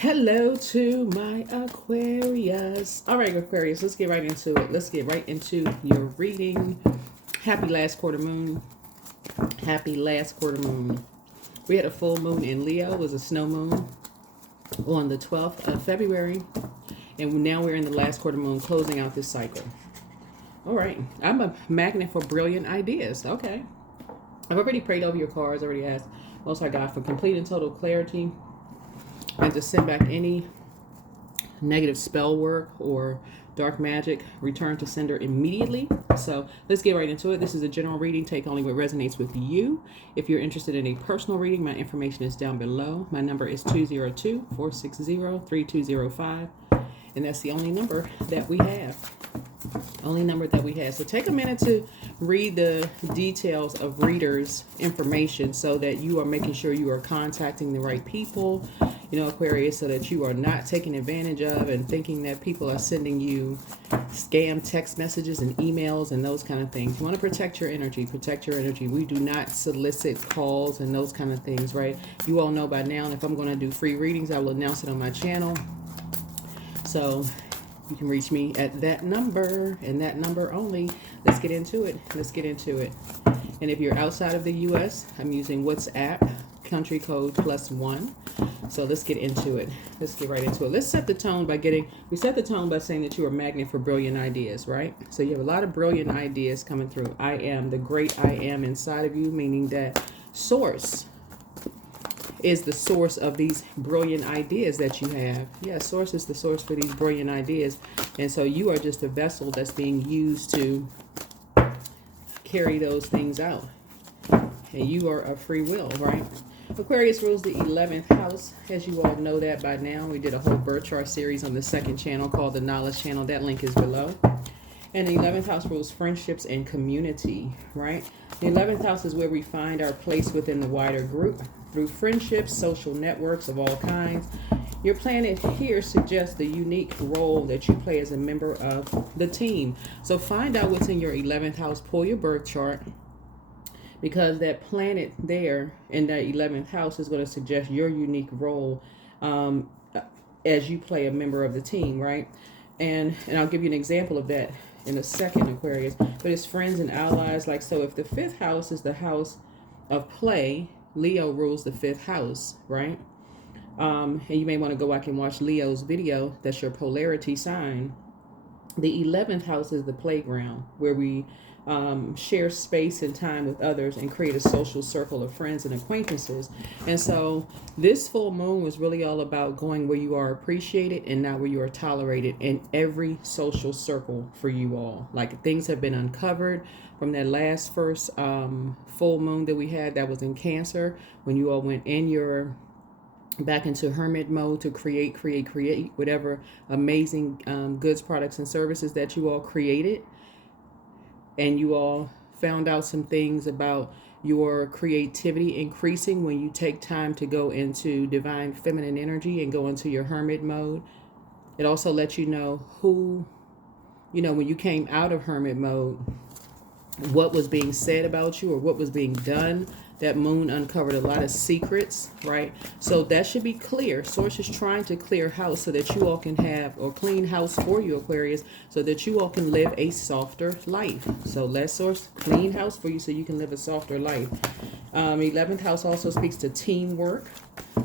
Hello to my Aquarius. All right, Aquarius, let's get right into it. Let's get right into your reading. Happy last quarter moon. Happy last quarter moon. We had a full moon in Leo. It was a snow moon on the 12th of February. And now we're in the last quarter moon, closing out this cycle. All right. I'm a magnet for brilliant ideas. Okay. I've already prayed over your cards, already asked Most High God for complete and total clarity, and to send back any negative spell work or dark magic, return to sender immediately. So let's get right into it. This is a general reading. Take only what resonates with you. If you're interested in a personal reading, my information is down below. My number is 202-460-3205. And that's the only number that we have. So take a minute to read the details of readers' information so that you are making sure you are contacting the right people, Aquarius, so that you are not taken advantage of and thinking that people are sending you scam text messages and emails and those kind of things. You want to protect your energy. We do not solicit calls and those kind of things, right? You all know by now, and if I'm going to do free readings, I will announce it on my channel. So you can reach me at that number and that number only. Let's get into it. And if you're outside of the U.S., I'm using WhatsApp, country code +1. So let's get into it. Let's get right into it. Let's set the tone we set the tone by saying that you are a magnet for brilliant ideas, right? So you have a lot of brilliant ideas coming through. I am the great I am inside of you, meaning that Source is the source of these brilliant ideas that you have. Yeah, Source is the source for these brilliant ideas. And so you are just a vessel that's being used to carry those things out. And you are a free will, right? Aquarius rules the 11th house. As you all know that by now. We did a whole birth chart series on the second channel called the Knowledge Channel. That link is below. And the 11th house rules friendships and community, right? The 11th house is where we find our place within the wider group through friendships, social networks of all kinds. Your planet here suggests the unique role that you play as a member of the team. So find out what's in your 11th house. Pull your birth chart, because that planet there in that 11th house is going to suggest your unique role as you play a member of the team, right? And I'll give you an example of that in a second, Aquarius. But it's friends and allies. Like, so if the 5th house is the house of play, Leo rules the 5th house, right? And you may want to go back and watch Leo's video. That's your polarity sign. The 11th house is the playground where we share space and time with others and create a social circle of friends and acquaintances. And so this full moon was really all about going where you are appreciated and not where you are tolerated in every social circle for you all. Like, things have been uncovered from that last first full moon that we had that was in Cancer, when you all went in back into hermit mode to create whatever amazing goods, products, and services that you all created. And you all found out some things about your creativity increasing when you take time to go into divine feminine energy and go into your hermit mode. It also lets you know who, when you came out of hermit mode, what was being said about you or what was being done. That moon uncovered a lot of secrets, right? So that should be clear. Source is trying to clear house so that you all can have, or clean house for you, Aquarius, so that you all can live a softer life. So let Source clean house for you so you can live a softer life. 11th house also speaks to teamwork,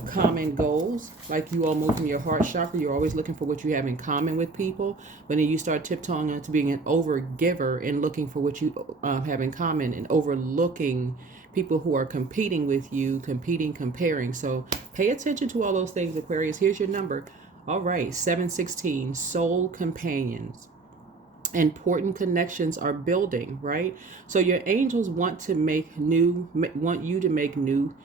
common goals. Like, you all move from your heart chakra. You're always looking for what you have in common with people. But then you start tiptoeing into being an over giver and looking for what you have in common, and overlooking people who are competing with you, comparing. So pay attention to all those things, Aquarius. Here's your number. All right, 716, soul companions. Important connections are building, right? So your angels want you to make new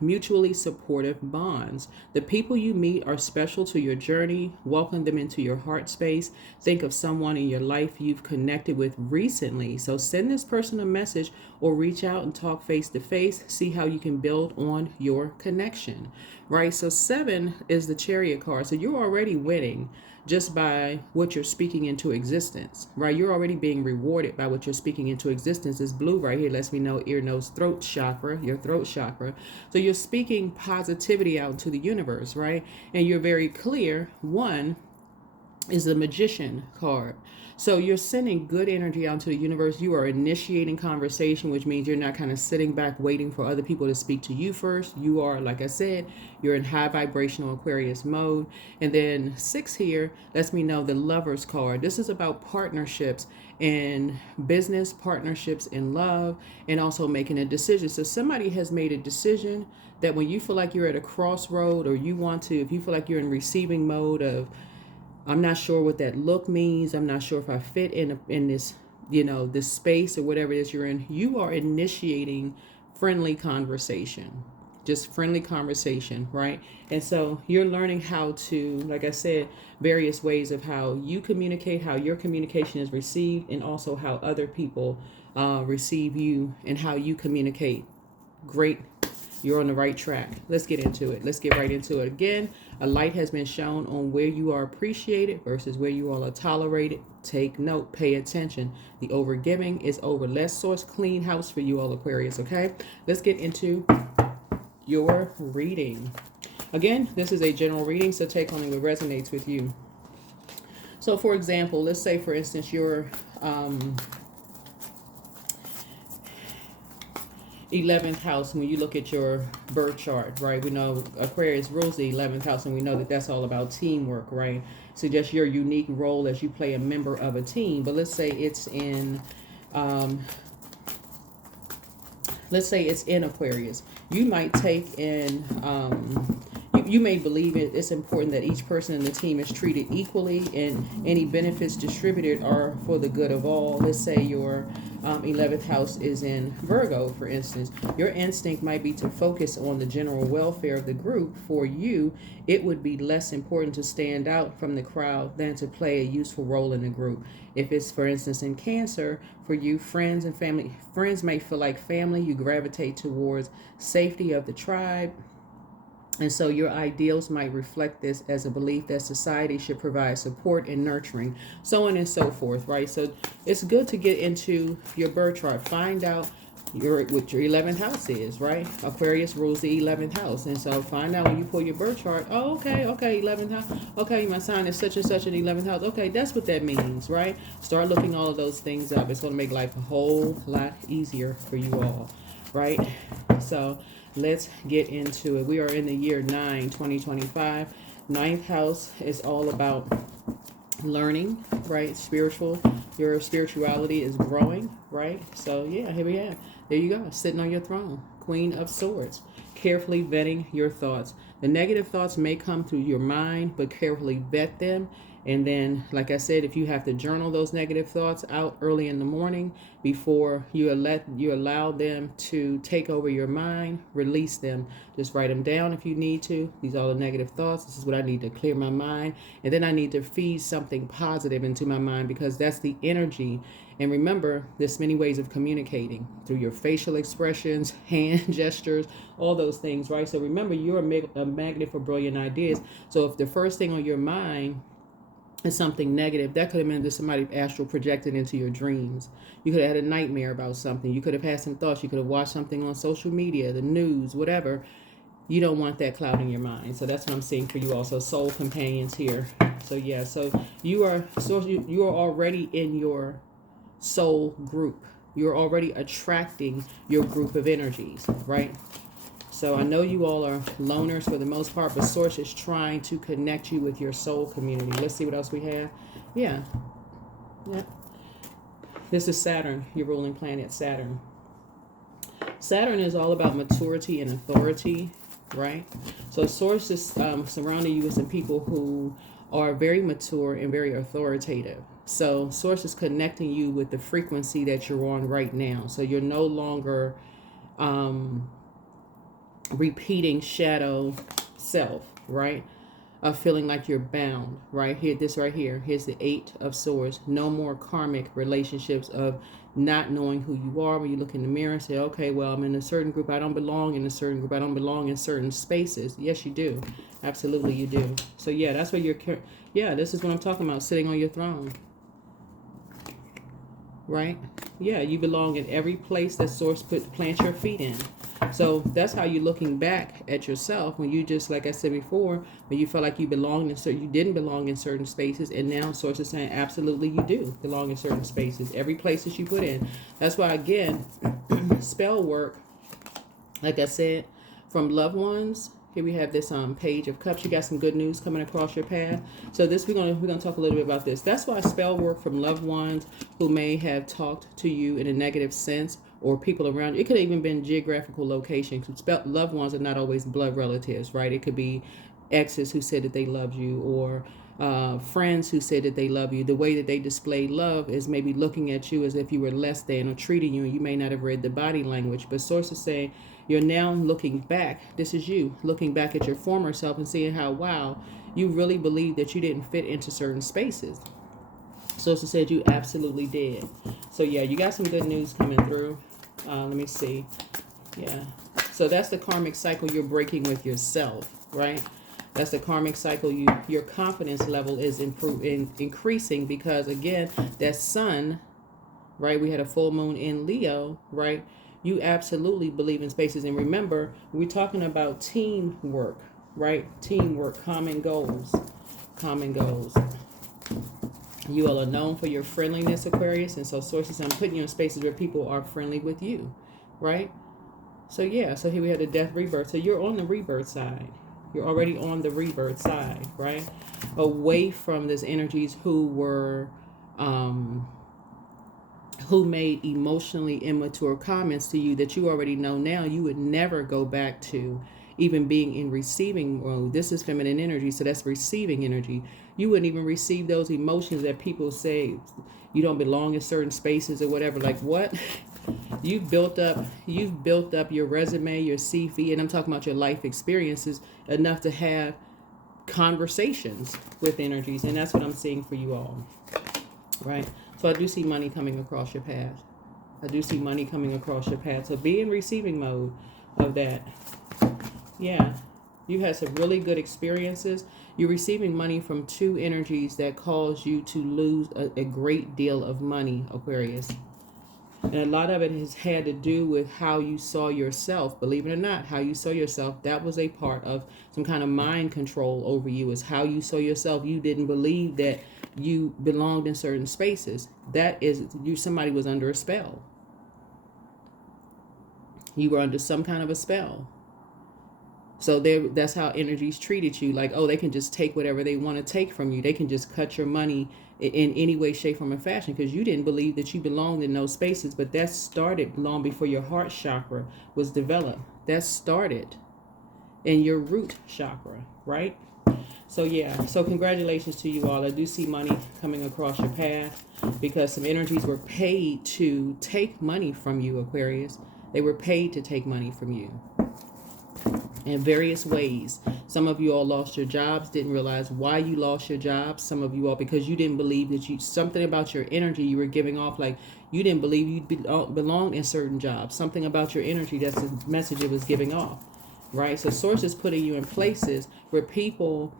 mutually supportive bonds. The people you meet are special to your journey. Welcome them into your heart space. Think of someone in your life you've connected with recently. So send this person a message or reach out and talk face to face. See how you can build on your connection, right? So 7 is the Chariot card. So you're already winning just by what you're speaking into existence, right? You're already being rewarded by what you're speaking into existence. This blue right here lets me know ear, nose, throat chakra, your throat chakra. etc. So you're speaking positivity out into the universe, right? And you're very clear. One is the Magician card. So you're sending good energy out into the universe. You are initiating conversation, which means you're not kind of sitting back waiting for other people to speak to you first. You are, like I said, you're in high vibrational Aquarius mode. And then 6 here lets me know the Lover's card. This is about partnerships in business, partnerships in love, and also making a decision. So somebody has made a decision that when you feel like you're at a crossroad, or you want to, if you feel like you're in receiving mode of, I'm not sure what that look means, I'm not sure if I fit in this, this space or whatever it is you're in, you are initiating friendly conversation. Just friendly conversation, right? And so you're learning how to, like I said, various ways of how you communicate, how your communication is received, and also how other people receive you and how you communicate. Great. You're on the right track. Let's get into it. Let's get right into it. Again, a light has been shown on where you are appreciated versus where you all are tolerated. Take note. Pay attention. The overgiving is over. Let's source clean house for you all, Aquarius, okay? Let's get into your reading. Again, this is a general reading, so take only what resonates with you. So, for example, let's say, for instance, you're 11th house. When you look at your birth chart, right, we know Aquarius rules the 11th house, and we know that that's all about teamwork, right? So just your unique role as you play a member of a team. But let's say it's in Aquarius. You might take in you may believe it's important that each person in the team is treated equally, and any benefits distributed are for the good of all. Let's say your 11th house is in Virgo, for instance. Your instinct might be to focus on the general welfare of the group. For you, it would be less important to stand out from the crowd than to play a useful role in the group. If it's, for instance, in Cancer, for you, friends may feel like family. You gravitate towards safety of the tribe. And so your ideals might reflect this as a belief that society should provide support and nurturing, so on and so forth, right? So it's good to get into your birth chart. Find out what your 11th house is, right? Aquarius rules the 11th house. And so find out when you pull your birth chart, oh, okay, 11th house. Okay, my sign is such and such in the 11th house. Okay, that's what that means, right? Start looking all of those things up. It's going to make life a whole lot easier for you all, right? So let's get into it. We are in the year 9, 2025. 9th house is all about learning, right? Your spirituality is growing, right? So yeah, here we have. There you go, sitting on your throne. Queen of Swords. Carefully vetting your thoughts. The negative thoughts may come through your mind, but carefully vet them. And then, like I said, if you have to journal those negative thoughts out early in the morning before you allow them to take over your mind, release them. Just write them down if you need to. These are all the negative thoughts. This is what I need to clear my mind. And then I need to feed something positive into my mind, because that's the energy. And remember, there's many ways of communicating through your facial expressions, hand gestures, all those things, right? So remember, you're a magnet for brilliant ideas. So if the first thing on your mind is something negative, that could have been that somebody astral projected into your dreams. You could have had a nightmare about something. You could have had some thoughts. You could have watched something on social media, the news, whatever. You don't want that clouding your mind. So that's what I'm seeing for you also. Soul companions here. So yeah, so you are already in your soul group. You're already attracting your group of energies, right? So I know you all are loners for the most part, but Source is trying to connect you with your soul community. Let's see what else we have. Yeah. This is Saturn, your ruling planet, Saturn. Saturn is all about maturity and authority, right? So Source is surrounding you with some people who are very mature and very authoritative. So Source is connecting you with the frequency that you're on right now. So you're no longer repeating shadow self, right? Feeling like you're bound, right? Here, this right here. Here's the 8 of Swords. No more karmic relationships of not knowing who you are. When you look in the mirror and say, okay, well, I'm in a certain group. I don't belong in a certain group. I don't belong in certain spaces. Yes, you do. Absolutely, you do. So yeah, that's what this is what I'm talking about, sitting on your throne. Right? Yeah, you belong in every place that Source plant your feet in. So that's how you're looking back at yourself when you just, like I said before, when you felt like you belonged in certain, you didn't belong in certain spaces, and now Source is saying absolutely you do belong in certain spaces, every place that you put in. That's why, again, spell work, like I said, from loved ones. Here we have this Page of Cups. You got some good news coming across your path. So this we're gonna talk a little bit about this. That's why spell work from loved ones who may have talked to you in a negative sense, or people around you. It could have even been geographical location. Loved ones are not always blood relatives, right? It could be exes who said that they loved you, or friends who said that they love you. The way that they display love is maybe looking at you as if you were less than, or treating you, and you may not have read the body language. But Source is saying you're now looking back. This is you looking back at your former self and seeing how, wow, you really believe that you didn't fit into certain spaces. Source said you absolutely did. So yeah, you got some good news coming through. Let me see. Yeah. So that's the karmic cycle you're breaking with yourself, right? That's the karmic cycle. Your confidence level is increasing because, again, that sun, right? We had a full moon in Leo, right? You absolutely believe in spaces. And remember, we're talking about teamwork, right? Teamwork, common goals, common goals. You all are known for your friendliness, Aquarius. And so Sources, I'm putting you in spaces where people are friendly with you, right? So yeah, so here we have the death rebirth. So you're on the rebirth side. You're already on the rebirth side, right? Away from these energies who were, who made emotionally immature comments to you that you already know now you would never go back to, even being in receiving mode. This is feminine energy, so that's receiving energy. You wouldn't even receive those emotions that people say you don't belong in certain spaces or whatever. Like what? You've built up your resume, your CV, and I'm talking about your life experiences enough to have conversations with energies, and that's what I'm seeing for you all, right? So I do see money coming across your path. I do see money coming across your path. So be in receiving mode of that. Yeah, you had some really good experiences. You're receiving money from two energies that cause you to lose a great deal of money, Aquarius. And a lot of it has had to do with how you saw yourself. Believe it or not, how you saw yourself, that was a part of some kind of mind control over you, is how you saw yourself. You didn't believe that you belonged in certain spaces. That is, somebody was under a spell. You were under some kind of a spell. So that's how energies treated you. Like, oh, they can just take whatever they want to take from you. They can just cut your money in any way, shape, form, or fashion, because you didn't believe that you belonged in those spaces. But that started long before your heart chakra was developed. That started in your root chakra, right? So yeah, so congratulations to you all. I do see money coming across your path because some energies were paid to take money from you, Aquarius. They were paid to take money from you in various ways. Some of you all lost your jobs, didn't realize why you lost your jobs. Some of you all, because you didn't believe that something about your energy you were giving off, like you didn't believe you belonged in certain jobs. Something about your energy, that's the message it was giving off, right? So Source is putting you in places where people,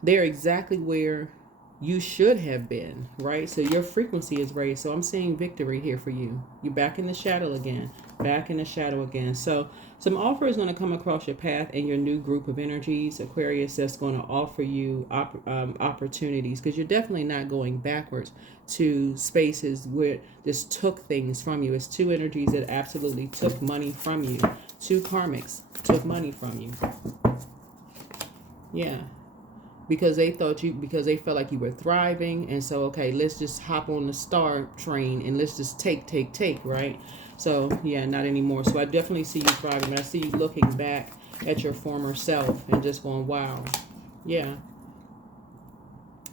they're exactly where you should have been, right? So your frequency is raised. So I'm seeing victory here for you. You're back in the shadow again, back in the shadow again. So some offer is going to come across your path in your new group of energies, Aquarius, that's going to offer you opportunities, because you're definitely not going backwards to spaces where this took things from you. It's two energies that absolutely took money from you. Two karmics took money from you. Yeah. Because they felt like you were thriving, and so, okay, let's just hop on the star train and let's just take, right? So yeah, not anymore. So I definitely see you thriving, but I see you looking back at your former self and just going, wow. Yeah.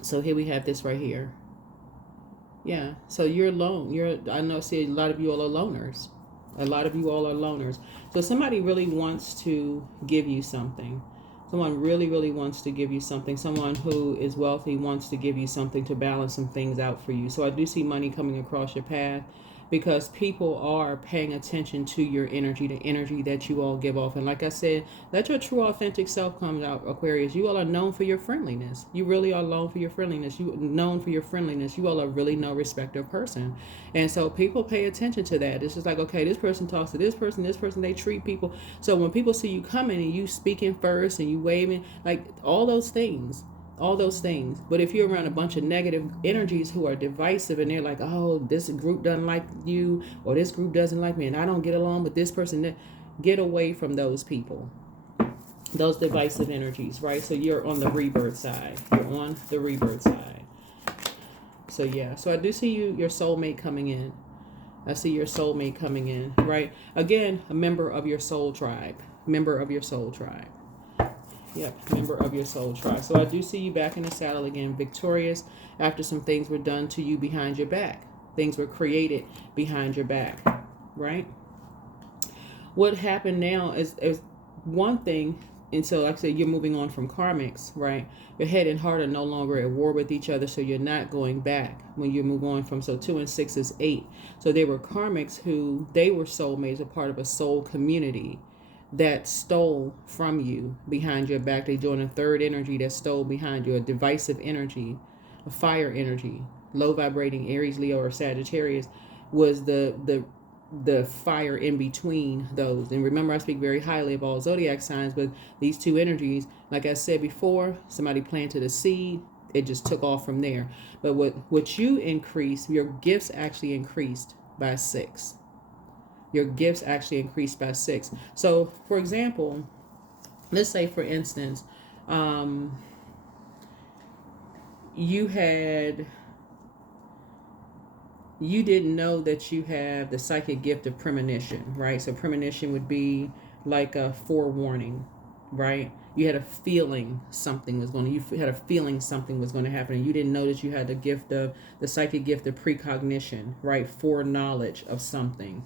So here we have this right here. Yeah. So you're alone. I see a lot of you all are loners. A lot of you all are loners. So somebody really wants to give you something. Someone really, really wants to give you something. Someone who is wealthy wants to give you something to balance some things out for you. So I do see money coming across your path because people are paying attention to your energy, the energy that you all give off. And like I said, let your true authentic self come out, Aquarius. You all are known for your friendliness. You really are known for your friendliness. You known for your friendliness. You all are really no respecter of person. And so people pay attention to that. It's just like, okay, this person talks to this person, they treat people. So when people see you coming and you speaking first and you waving, like all those things. But if you're around a bunch of negative energies who are divisive and they're like, oh, this group doesn't like you, or this group doesn't like me, and I don't get along with this person, get away from those people, those divisive energies, right? So you're on the rebirth side. So yeah, so I do see your soulmate coming in. I see your soulmate coming in, right? Again, a member of your soul tribe. Yep, member of your soul tribe. So I do see you back in the saddle again, victorious after some things were done to you behind your back. Things were created behind your back, right? What happened now is one thing, and so like I said, you're moving on from karmics, right? Your head and heart are no longer at war with each other, so you're not going back when you move on from, so 2 and 6 is 8. So they were karmics who, they were soulmates, a part of a soul community that stole from you behind your back. They joined a third energy that stole behind you, a divisive energy, a fire energy. Low vibrating Aries, Leo, or Sagittarius was the fire in between those. And remember, I speak very highly of all zodiac signs, but these two energies, like I said before, somebody planted a seed, it just took off from there. But what you increased, your gifts actually increased by 6. Your gifts actually increased by 6. So, for example, let's say, for instance, you didn't know that you have the psychic gift of premonition, right? So premonition would be like a forewarning, right? You had a feeling something was going to happen, and you didn't know that you had the psychic gift of precognition, right? Foreknowledge of something.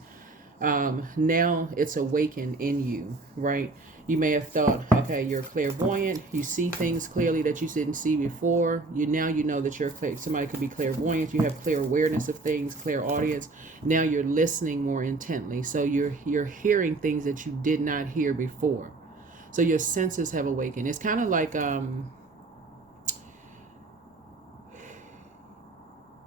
Now it's awakened in you, right? You may have thought, okay, you're clairvoyant. You see things clearly that you didn't see before. Now you know that somebody could be clairvoyant. You have clear awareness of things, clear audience. Now you're listening more intently. So you're hearing things that you did not hear before. So your senses have awakened. It's kind of like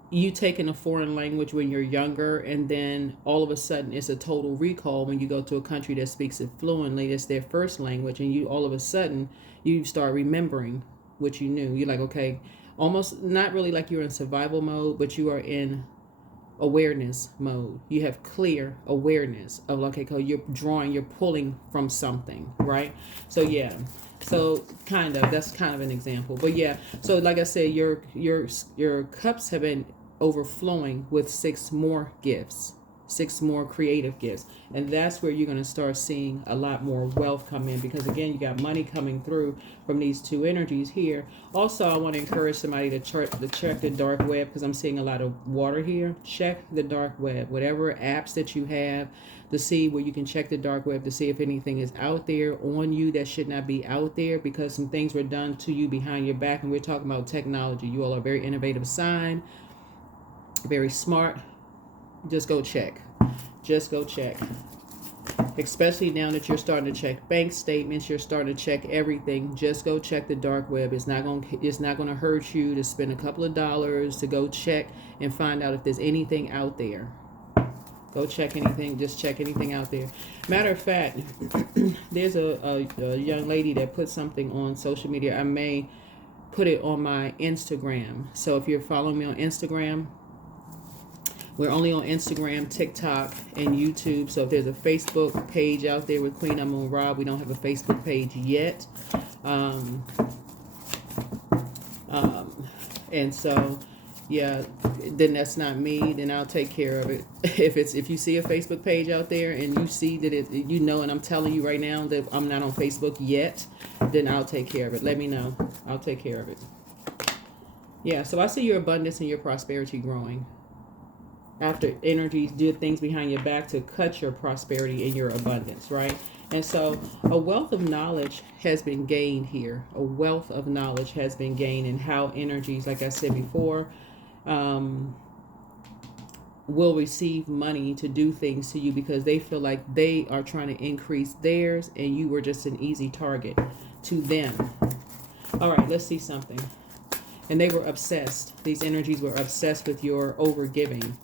you taking a foreign language when you're younger, and then all of a sudden it's a total recall when you go to a country that speaks it fluently. It's their first language, and you all of a sudden you start remembering what you knew. You're like, okay, almost not really like you're in survival mode, but you are in awareness mode. You have clear awareness of, okay, you're pulling from something, right? So yeah. So that's kind of an example. But yeah, so like I said, your cups have been overflowing with 6 more gifts, 6 more creative gifts. And that's where you're going to start seeing a lot more wealth come in, because again, you got money coming through from these 2 energies here. Also, I want to encourage somebody to check the dark web, because I'm seeing a lot of water here. Check the dark web, whatever apps that you have, to see where you can check the dark web to see if anything is out there on you that should not be out there, because some things were done to you behind your back. And we're talking about technology. You all are a very innovative sign, very smart. Just go check. Especially now that you're starting to check bank statements, you're starting to check everything. Just go check the dark web. It's not going to hurt you to spend a couple of dollars to go check and find out if there's anything out there. Go check anything. Just check anything out there. Matter of fact, there's a young lady that put something on social media. I may put it on my Instagram. So if you're following me on Instagram, we're only on Instagram, TikTok, and YouTube. So if there's a Facebook page out there with Queen Amun Ra, we don't have a Facebook page yet. And so, yeah, then that's not me. Then I'll take care of it. If you see a Facebook page out there and you see that and I'm telling you right now that I'm not on Facebook yet, then I'll take care of it. Let me know. I'll take care of it. Yeah. So I see your abundance and your prosperity growing. After energies did things behind your back to cut your prosperity and your abundance, right? And so a wealth of knowledge has been gained here. A wealth of knowledge has been gained in how energies, like I said before, will receive money to do things to you because they feel like they are trying to increase theirs and you were just an easy target to them. All right, let's see something. And they were obsessed. These energies were obsessed with your overgiving.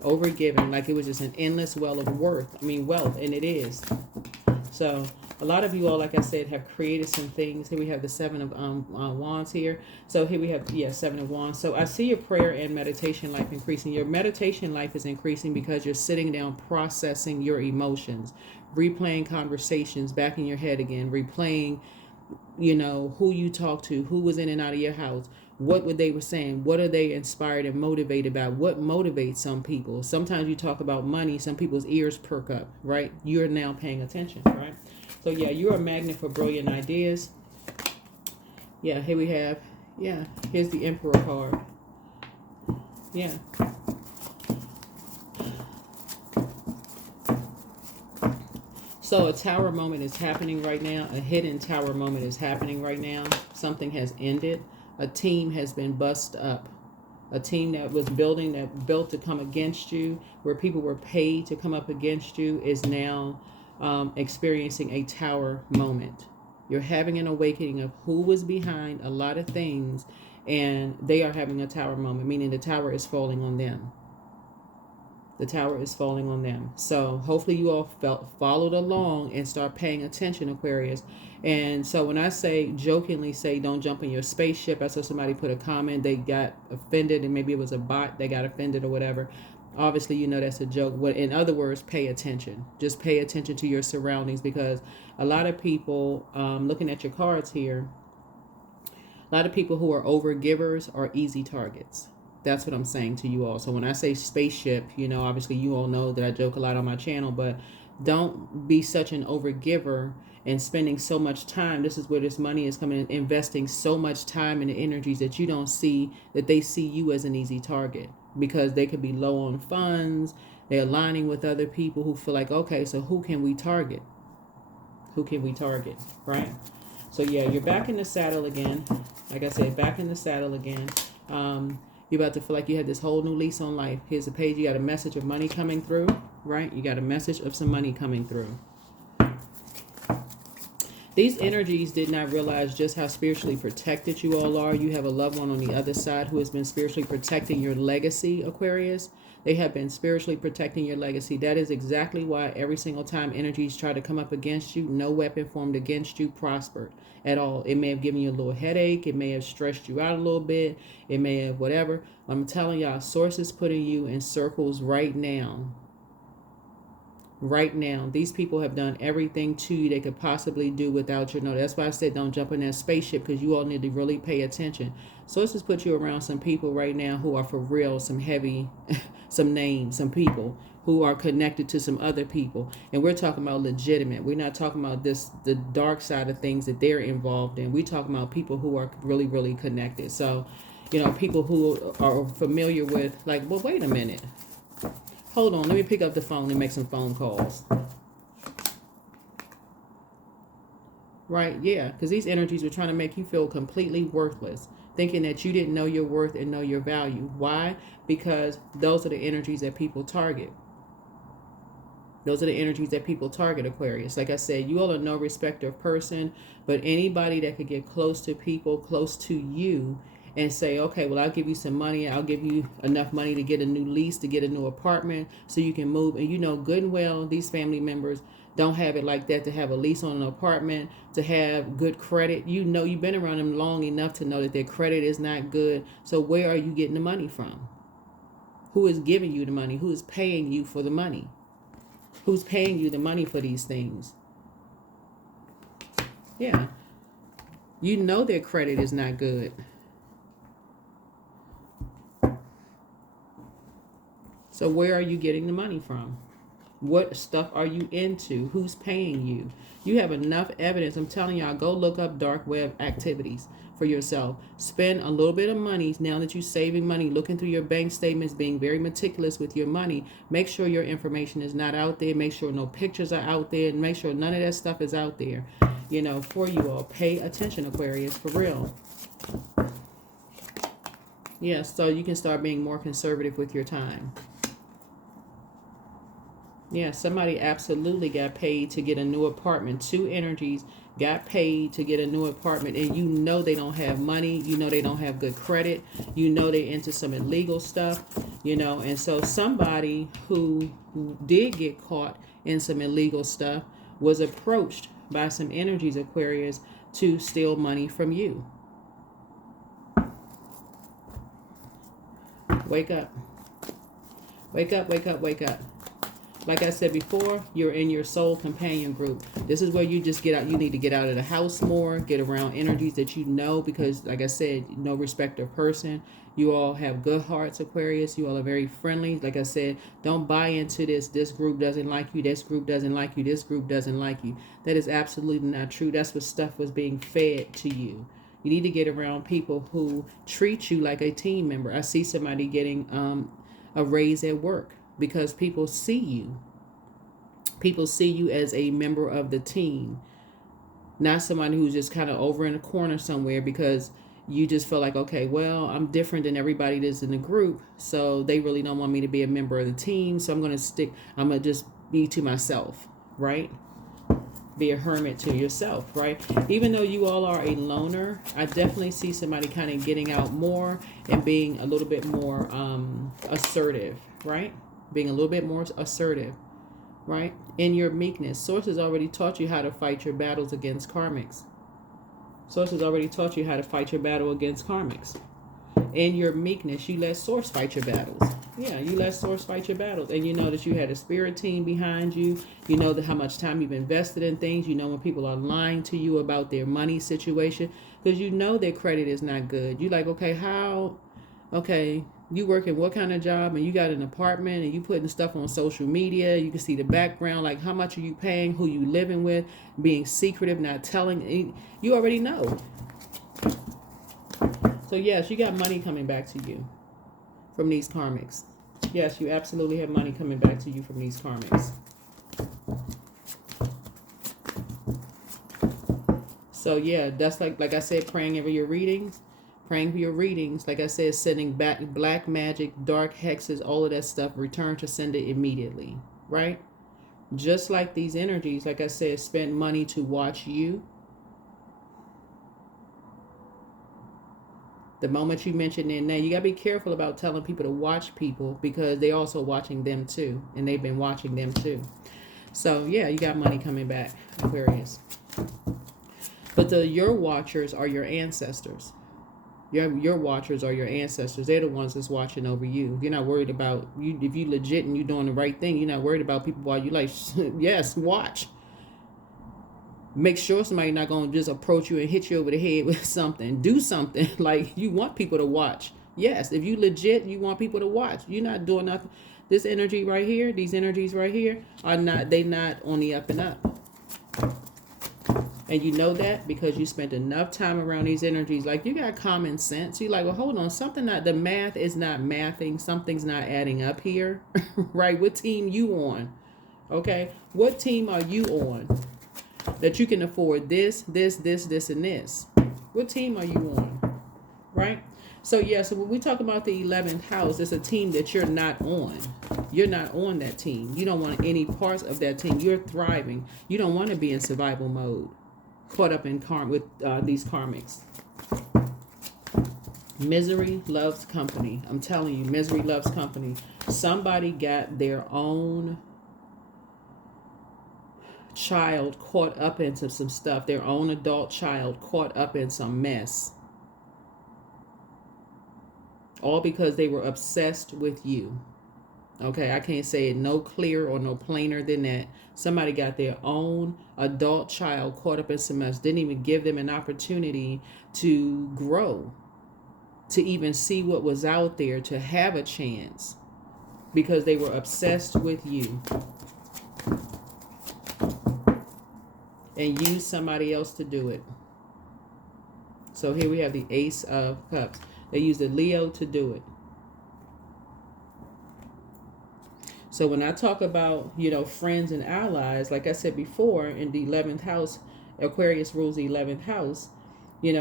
Overgiving, like it was just an endless well of wealth, and it is. So a lot of you all, like I said, have created some things. Here we have the Seven of Wands here. So here we have, Seven of Wands. So I see your prayer and meditation life increasing. Your meditation life is increasing because you're sitting down processing your emotions, replaying conversations back in your head again, replaying, who you talked to, who was in and out of your house, what they were saying, what are they inspired and motivated by, what motivates some people. Sometimes you talk about money, some people's ears perk up, right? You're now paying attention, right? So you're a magnet for brilliant ideas. Here we have, here's the Emperor card. So a tower moment is happening right now. A hidden tower moment is happening right now. Something has ended. A team has been bust up. A team that was built to come against you, where people were paid to come up against you, is now experiencing a tower moment. You're having an awakening of who was behind a lot of things, and they are having a tower moment, meaning the tower is falling on them. The tower is falling on them. So hopefully you all followed along and start paying attention, Aquarius. And so when I jokingly say, don't jump in your spaceship, I saw somebody put a comment, they got offended, and maybe it was a bot, they got offended or whatever. Obviously, that's a joke. In other words, pay attention. Just pay attention to your surroundings, because a lot of people, looking at your cards here, a lot of people who are overgivers are easy targets. That's what I'm saying to you all. So when I say spaceship, obviously you all know that I joke a lot on my channel, but don't be such an overgiver and spending so much time. This is where this money is coming in, investing so much time in the energies that you don't see, that they see you as an easy target, because they could be low on funds. They're aligning with other people who feel like, okay, so who can we target? Who can we target, right? So you're back in the saddle again. Like I said, back in the saddle again. You're about to feel like you had this whole new lease on life. Here's a page. You got a message of money coming through, right? You got a message of some money coming through. These energies did not realize just how spiritually protected you all are. You have a loved one on the other side who has been spiritually protecting your legacy, Aquarius. They have been spiritually protecting your legacy. That is exactly why every single time energies try to come up against you, no weapon formed against you prospered at all. It may have given you a little headache. It may have stressed you out a little bit. It may have whatever. I'm telling y'all, source is putting you in circles right now. Right now, these people have done everything to you they could possibly do without your know. That's why I said don't jump in that spaceship, because you all need to really pay attention. Sources put you around some people right now who are for real, some heavy, some names, some people who are connected to some other people. And we're talking about legitimate. We're not talking about the dark side of things that they're involved in. We're talking about people who are really, really connected. So, people who are familiar with, like, well, wait a minute. Hold on, let me pick up the phone and make some phone calls. Right, because these energies were trying to make you feel completely worthless, thinking that you didn't know your worth and know your value. Why? Because those are the energies that people target. Those are the energies that people target, Aquarius. Like I said, you all are no respecter of person, but anybody that could get close to people, close to you, and say, okay, well, I'll give you some money. I'll give you enough money to get a new lease, to get a new apartment so you can move. And good and well, these family members don't have it like that, to have a lease on an apartment, to have good credit. You've been around them long enough to know that their credit is not good. So where are you getting the money from? Who is giving you the money? Who is paying you for the money? Who's paying you the money for these things? Their credit is not good. So where are you getting the money from? What stuff are you into? Who's paying you? You have enough evidence. I'm telling y'all, go look up dark web activities for yourself. Spend a little bit of money now that you're saving money, looking through your bank statements, being very meticulous with your money. Make sure your information is not out there. Make sure no pictures are out there, and make sure none of that stuff is out there, for you all. Pay attention, Aquarius, for real. So you can start being more conservative with your time. Yeah, somebody absolutely got paid to get a new apartment. Two energies got paid to get a new apartment, and you know they don't have money. You know they don't have good credit. You know they into some illegal stuff. You know, and so somebody who did get caught in some illegal stuff was approached by some energies, Aquarius, to steal money from you. Wake up. Wake up, wake up, wake up. Like I said before, you're in your soul companion group. This is where you just get out. You need to get out of the house more, get around energies that you know, because like I said, no respect of person. You all have good hearts, Aquarius. You all are very friendly. Like I said, don't buy into this group doesn't like you, this group doesn't like you, this group doesn't like you. That is absolutely not true. That's what stuff was being fed to you. You need to get around people who treat you like a team member. I see somebody getting a raise at work because people see you. People see you as a member of the team, not somebody who's just kind of over in a corner somewhere because you just feel like, okay, well, I'm different than everybody that's in the group, so they really don't want me to be a member of the team, so I'm going to just be to myself, right? Be a hermit to yourself, right? Even though you all are a loner, I definitely see somebody kind of getting out more and being a little bit more assertive, right? Being a little bit more assertive, right? In your meekness. Sources already taught you how to fight your battles against karmics. Sources already taught you how to fight your battle against karmics. In your meekness, you let Source fight your battles. Yeah, you let Source fight your battles. And you know that you had a spirit team behind you. You know that how much time you've invested in things. You know when people are lying to you about their money situation. Because you know their credit is not good. You're like, okay, how? Okay, you working what kind of job? And you got an apartment and you putting stuff on social media. You can see the background. Like how much are you paying? Who you living with? Being secretive, not telling. You already know. So yes, you got money coming back to you from these karmics. Yes, you absolutely have money coming back to you from these karmics. So yeah, that's like I said, praying over your readings. Praying for your readings. Like I said, sending back black magic, dark hexes, all of that stuff. Return to sender immediately. Right? Just like these energies, like I said, spent money to watch you. The moment you mention their name, you got to be careful about telling people to watch people because they're also watching them too. And they've been watching them too. So, yeah, you got money coming back, Aquarius. But your watchers are your ancestors. Your watchers are your ancestors. They're the ones that's watching over you. You're not worried about, you. If you legit and you're doing the right thing, you're not worried about people while you like, yes, watch. Make sure somebody's not going to just approach you and hit you over the head with something. Do something. Like, you want people to watch. Yes, if you legit, you want people to watch. You're not doing nothing. This energy right here, these energies right here, they not on the up and up. And you know that because you spent enough time around these energies. Like, you got common sense. You're like, well, hold on. The math is not mathing. Something's not adding up here. Right? What team you on? Okay? What team are you on? That you can afford this, and this. What team are you on? Right? So, yeah, so when we talk about the 11th house, it's a team that you're not on. You're not on that team. You don't want any parts of that team. You're thriving. You don't want to be in survival mode, caught up in with these karmics. Misery loves company. I'm telling you, misery loves company. Somebody got their own child caught up into some stuff, their own adult child caught up in some mess, all because they were obsessed with you. Okay, I can't say it no clearer or no plainer than that. Somebody got their own adult child caught up in some mess, didn't even give them an opportunity to grow, to even see what was out there, to have a chance, because they were obsessed with you. And use somebody else to do it. So here we have the Ace of Cups. They use the Leo to do it. So when I talk about, friends and allies, like I said before, in the 11th house, Aquarius rules the 11th house,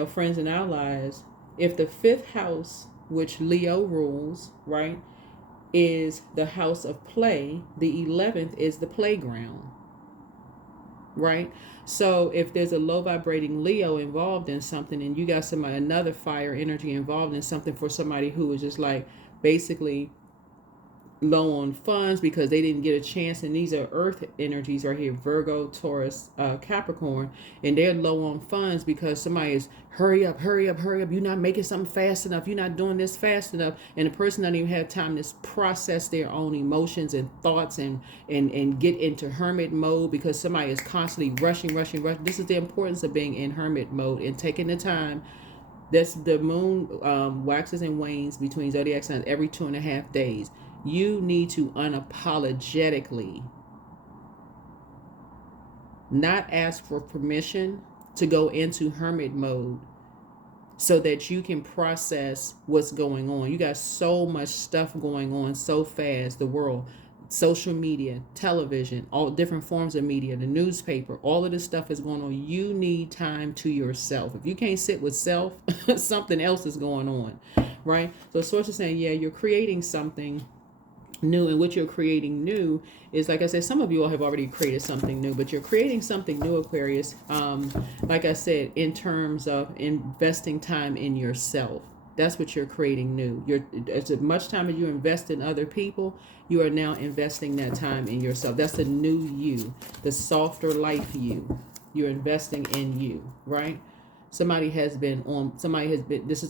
friends and allies. If the 5th house, which Leo rules, right, is the house of play. The 11th is the playground, right? So if there's a low vibrating Leo involved in something, and you got somebody, another fire energy involved in something, for somebody who is just like basically low on funds because they didn't get a chance, and these are earth energies right here, Virgo, Taurus, Capricorn, and they're low on funds because somebody is hurry up, hurry up, hurry up, you're not making something fast enough, you're not doing this fast enough, and the person doesn't even have time to process their own emotions and thoughts and get into hermit mode because somebody is constantly rushing. This is the importance of being in hermit mode and taking the time. That's the moon waxes and wanes between zodiac signs every 2.5 days. You need to unapologetically not ask for permission to go into hermit mode so that you can process what's going on. You got so much stuff going on so fast, the world, social media, television, all different forms of media, the newspaper, all of this stuff is going on. You need time to yourself. If you can't sit with self, something else is going on, right? So source is saying, yeah, you're creating something new, and what you're creating new is, like I said, some of you all have already created something new, but you're creating something new, Aquarius, like I said, in terms of investing time in yourself. That's what you're creating new. As much time as you invest in other people, you are now investing that time in yourself. That's the new you, the softer life you. You're investing in you, right? This is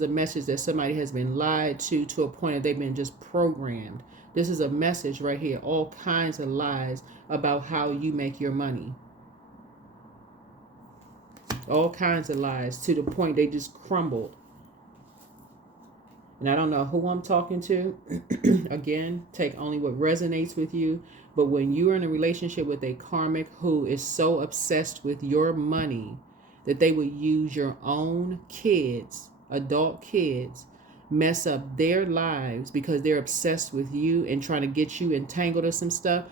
a message that somebody has been lied to a point that they've been just programmed. This is a message right here, all kinds of lies about how you make your money. All kinds of lies to the point they just crumbled. And I don't know who I'm talking to. Again, take only what resonates with you. But when you're in a relationship with a karmic who is so obsessed with your money that they would use your own kids, adult kids, mess up their lives because they're obsessed with you and trying to get you entangled in some stuff,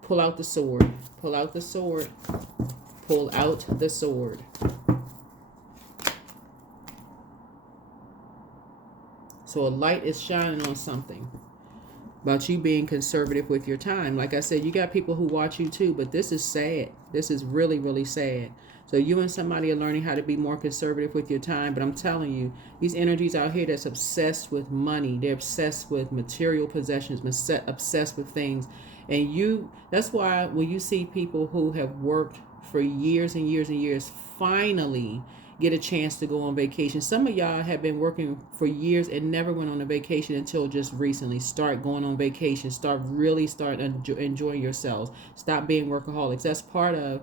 pull out the sword. Pull out the sword. Pull out the sword. So a light is shining on something about you being conservative with your time. Like I said, you got people who watch you too, but this is sad. This is really, really sad. So you and somebody are learning how to be more conservative with your time. But I'm telling you, these energies out here that's obsessed with money, they're obsessed with material possessions, obsessed with things. And that's why when you see people who have worked for years and years and years finally get a chance to go on vacation. Some of y'all have been working for years and never went on a vacation until just recently. Start going on vacation. Start enjoying yourselves. Stop being workaholics. That's part of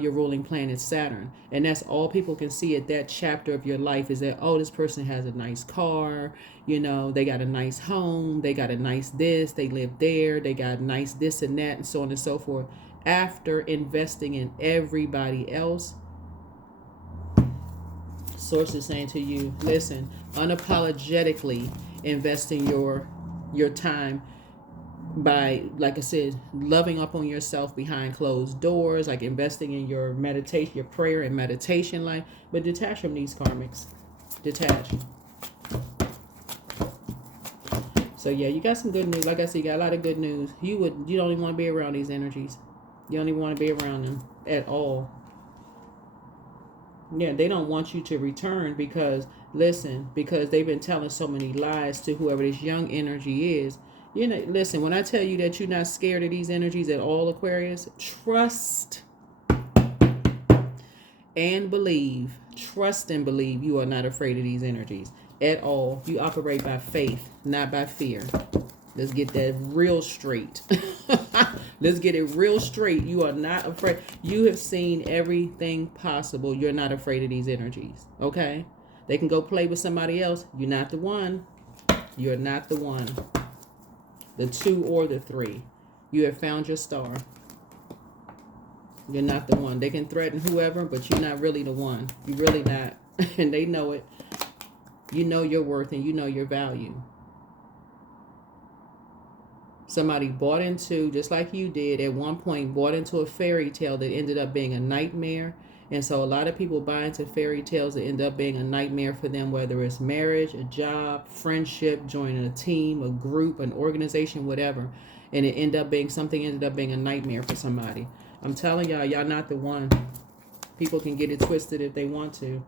your ruling planet Saturn, and that's all people can see at that chapter of your life is that, oh, this person has a nice car, they got a nice home, they got a nice this, they live there, they got nice this and that, and so on and so forth. After investing in everybody else, source is saying to you, listen, unapologetically invest in your time by, like I said, loving up on yourself behind closed doors, like investing in your meditation, your prayer and meditation life, but detach from these karmics. Detach. So yeah, you got some good news. Like I said, you got a lot of good news. You don't even want to be around these energies. You don't even want to be around them at all. Yeah, they don't want you to return because they've been telling so many lies to whoever this young energy is. Listen, when I tell you that you're not scared of these energies at all, Aquarius, trust and believe. Trust and believe you are not afraid of these energies at all. You operate by faith, not by fear. Let's get that real straight. Let's get it real straight. You are not afraid. You have seen everything possible. You're not afraid of these energies. Okay? They can go play with somebody else. You're not the one. You're not the one. The 2 or the 3. You have found your star. You're not the one. They can threaten whoever, but you're not really the one. You're really not. And they know it. You know your worth and you know your value. Somebody bought into, just like you did at one point, bought into a fairy tale that ended up being a nightmare. And so a lot of people buy into fairy tales that end up being a nightmare for them, whether it's marriage, a job, friendship, joining a team, a group, an organization, whatever. And it ended up being a nightmare for somebody. I'm telling y'all, y'all not the one. People can get it twisted if they want to.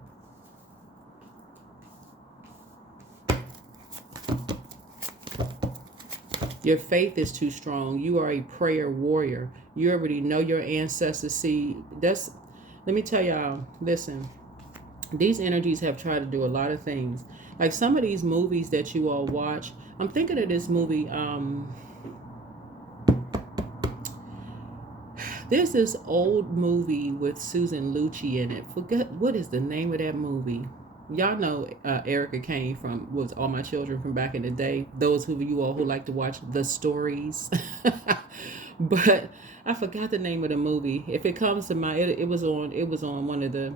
Your faith is too strong. You are a prayer warrior. You already know your ancestors. See, let me tell y'all, listen, these energies have tried to do a lot of things. Like some of these movies that you all watch, I'm thinking of this movie, there's this old movie with Susan Lucci in it. Forget what is the name of that movie. Y'all know Erica Kane was All My Children from back in the day. Those of you all who like to watch the stories. But I forgot the name of the movie. If it comes to mind, it was on one of the.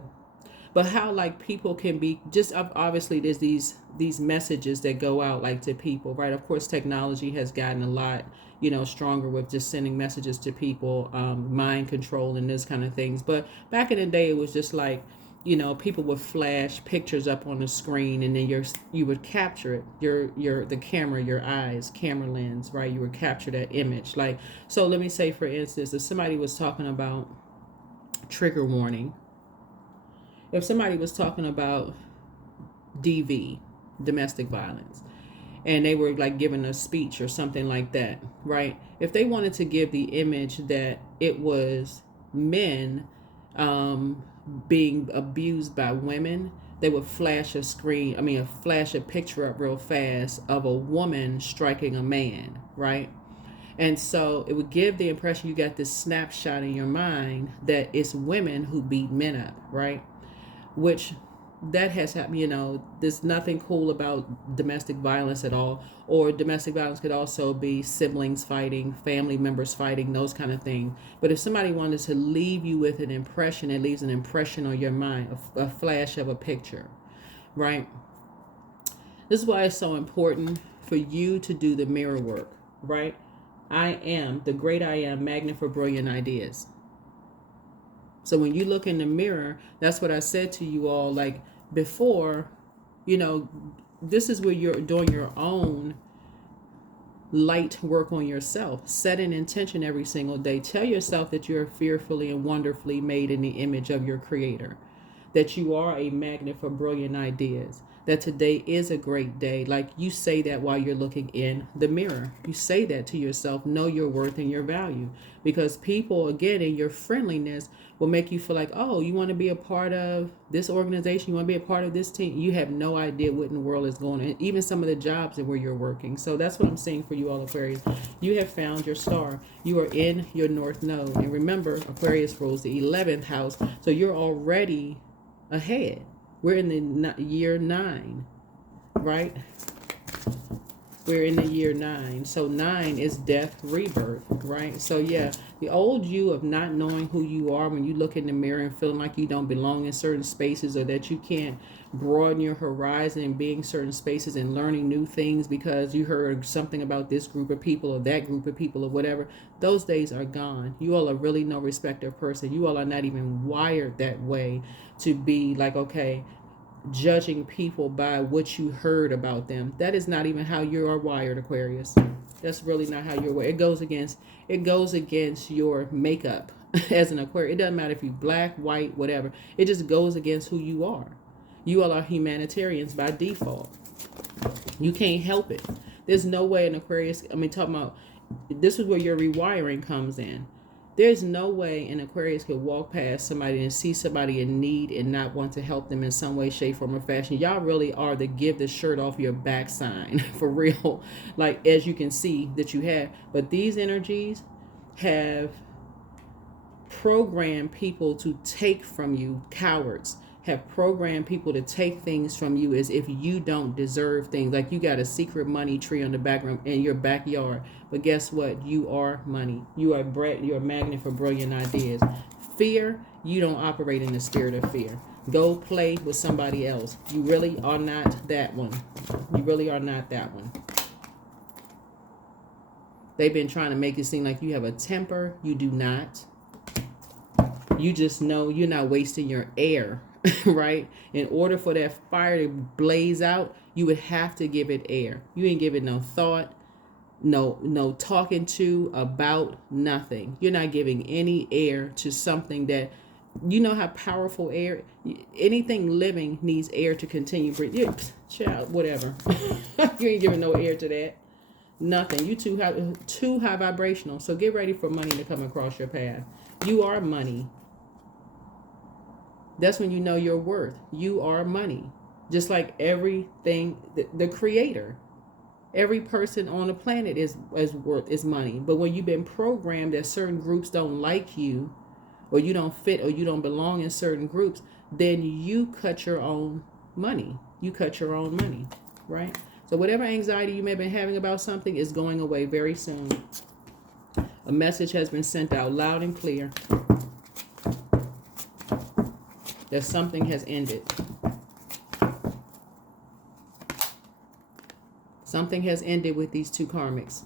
But how like people can be just obviously there's these messages that go out like to people, right? Of course, technology has gotten a lot stronger with just sending messages to people, mind control and this kind of things. But back in the day, it was just like people would flash pictures up on the screen, and then you would capture it. The camera, your eyes, camera lens, right? You would capture that image. Like, so let me say, for instance, if somebody was talking about trigger warning, if somebody was talking about DV, domestic violence, and they were like giving a speech or something like that, right? If they wanted to give the image that it was men, being abused by women, they would flash a picture up real fast of a woman striking a man, right? And so it would give the impression you got this snapshot in your mind that it's women who beat men up, right? Which that has happened, there's nothing cool about domestic violence at all. Or domestic violence could also be siblings fighting, family members fighting, those kind of things. But if somebody wanted to leave you with an impression, it leaves an impression on your mind, a flash of a picture, right? This is why it's so important for you to do the mirror work, right? I am the great I am, magnet for brilliant ideas. So when you look in the mirror, that's what I said to you all, like before, this is where you're doing your own light work on yourself. Set an intention every single day. Tell yourself that you're fearfully and wonderfully made in the image of your creator, that you are a magnet for brilliant ideas, that today is a great day. Like you say that while you're looking in the mirror. You say that to yourself. Know your worth and your value, because people, again, in your friendliness will make you feel like, oh, you want to be a part of this organization, you want to be a part of this team. You have no idea what in the world is going on, even some of the jobs and where you're working. So that's what I'm saying for you all, Aquarius. You have found your star. You are in your north node. And remember, Aquarius rules the 11th house. So you're already ahead. We're in the year 9, right? We're in the year 9. So 9 is death, rebirth, right? So yeah, the old you of not knowing who you are when you look in the mirror and feeling like you don't belong in certain spaces, or that you can't broaden your horizon and being certain spaces and learning new things because you heard something about this group of people or that group of people or whatever. Those days are gone. You all are really no respecter person. You all are not even wired that way to be like, okay, judging people by what you heard about them. That is not even how you are wired, Aquarius. That's really not how you're wired. It goes against your makeup as an Aquarius. It doesn't matter if you're black, white, whatever. It just goes against who you are. You all are humanitarians by default. You can't help it. There's no way an Aquarius, talking about, this is where your rewiring comes in. There's no way an Aquarius could walk past somebody and see somebody in need and not want to help them in some way, shape, form, or fashion. Y'all really are the give the shirt off your back sign, for real. Like, as you can see that you have. But these energies have programmed people to take from you, cowards. Have programmed people to take things from you as if you don't deserve things. Like you got a secret money tree on the background in your backyard. But guess what? You are money. You're a magnet for brilliant ideas. Fear, you don't operate in the spirit of fear. Go play with somebody else. You really are not that one. You really are not that one. They've been trying to make it seem like you have a temper. You do not. You just know you're not wasting your air, right? In order for that fire to blaze out, you would have to give it air. You ain't give it no thought, no talking to, about, nothing. You're not giving any air to something that, you know how powerful air, anything living needs air to continue breathing. Child, whatever. You ain't giving no air to that. Nothing. You too high vibrational. So get ready for money to come across your path. You are money. That's when you know your worth. You are money. Just like everything, the creator. Every person on the planet is worth is money. But when you've been programmed that certain groups don't like you, or you don't fit, or you don't belong in certain groups, then you cut your own money. You cut your own money, right? So whatever anxiety you may have been having about something is going away very soon. A message has been sent out loud and clear that something has ended. Something has ended with these two karmics.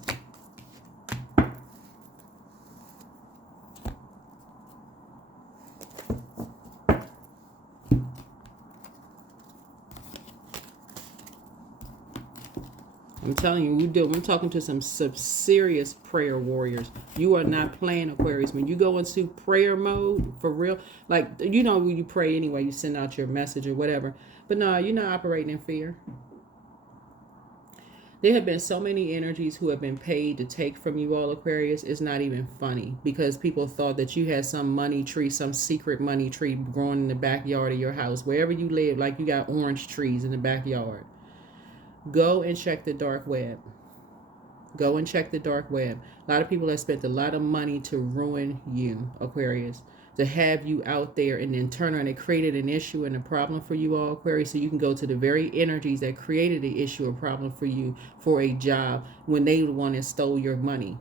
I'm telling you, I'm talking to some serious prayer warriors. You are not playing, Aquarius. When you go into prayer mode, for real, like, you know, when you pray anyway, you send out your message or whatever. But no, you're not operating in fear. There have been so many energies who have been paid to take from you all, Aquarius. It's not even funny, because people thought that you had some money tree, some secret money tree growing in the backyard of your house. Wherever you live, like you got orange trees in the backyard. Go and check the dark web. Go and check the dark web. A lot of people have spent a lot of money to ruin you, Aquarius. To have you out there, and then turn around and created an issue and a problem for you all, Aquarius, so you can go to the very energies that created the issue or problem for you for a job when they the one that stole your money.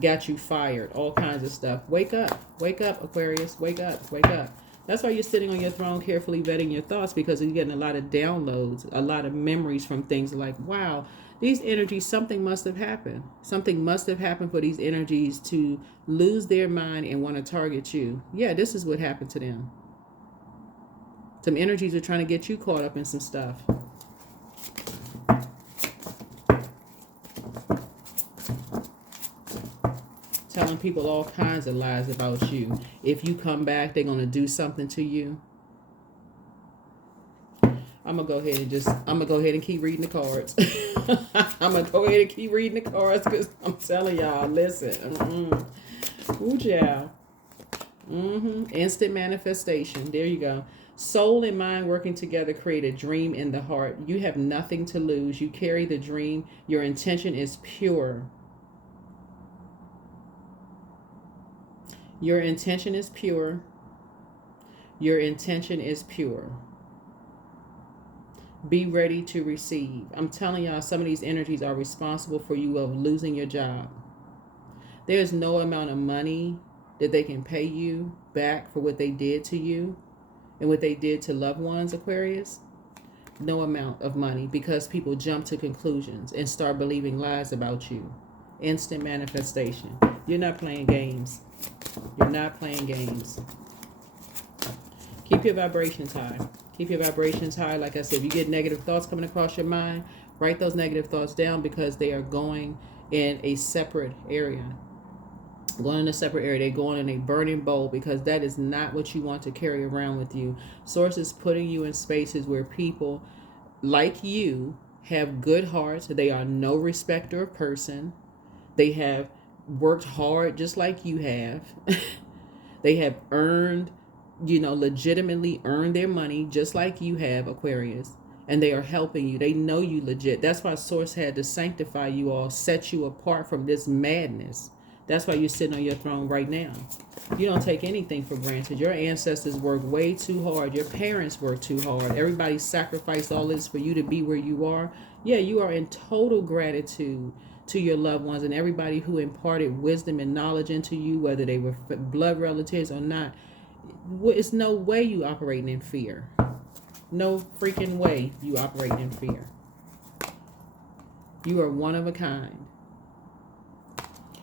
Got you fired, all kinds of stuff. Wake up, Aquarius, wake up, wake up. That's why you're sitting on your throne carefully vetting your thoughts, because you're getting a lot of downloads, a lot of memories from things like, wow, these energies, something must have happened. Something must have happened for these energies to lose their mind and want to target you. Yeah, this is what happened to them. Some energies are trying to get you caught up in some stuff. Telling people all kinds of lies about you. If you come back, they're going to do something to you. I'm going to go ahead and keep reading the cards. I'm going to go ahead and keep reading the cards, because I'm telling y'all, listen. Ooh, child. Instant manifestation. There you go. Soul and mind working together create a dream in the heart. You have nothing to lose. You carry the dream. Your intention is pure. Your intention is pure. Your intention is pure. Be ready to receive. I'm telling y'all, some of these energies are responsible for you of losing your job. There's no amount of money that they can pay you back for what they did to you and what they did to loved ones, Aquarius. No amount of money, because people jump to conclusions and start believing lies about you. Instant manifestation. You're not playing games. You're not playing games. Keep your vibrations high. Keep your vibrations high. Like I said, if you get negative thoughts coming across your mind, write those negative thoughts down, because they are going in a separate area. Going in a separate area. They're going in a burning bowl, because that is not what you want to carry around with you. Source is putting you in spaces where people like you have good hearts. They are no respecter of person. They have worked hard just like you have. They have earned, legitimately earned their money just like you have, Aquarius. And they are helping you. They know you legit. That's why Source had to sanctify you all, set you apart from this madness. That's why you're sitting on your throne right now. You don't take anything for granted. Your ancestors worked way too hard. Your parents worked too hard. Everybody sacrificed all this for you to be where you are. Yeah, you are in total gratitude to your loved ones and everybody who imparted wisdom and knowledge into you, whether they were blood relatives or not. It's no way you operating in fear. No freaking way you operating in fear. You are one of a kind.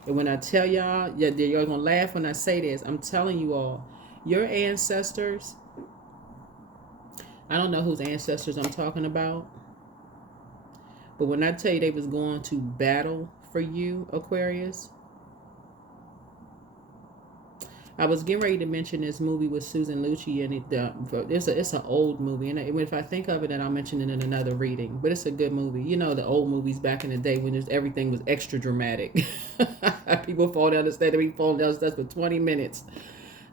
And when I tell y'all, you're going to laugh when I say this. I'm telling you all, Your ancestors, I don't know whose ancestors I'm talking about, but when I tell you they was going to battle for you, Aquarius, I was getting ready to mention this movie with Susan Lucci, and it's an old movie, and if I think of it, then I'll mention it in another reading. But it's a good movie. You know, the old movies back in the day when everything was extra dramatic. People fall down the stairs, they be falling down the stairs for 20 minutes.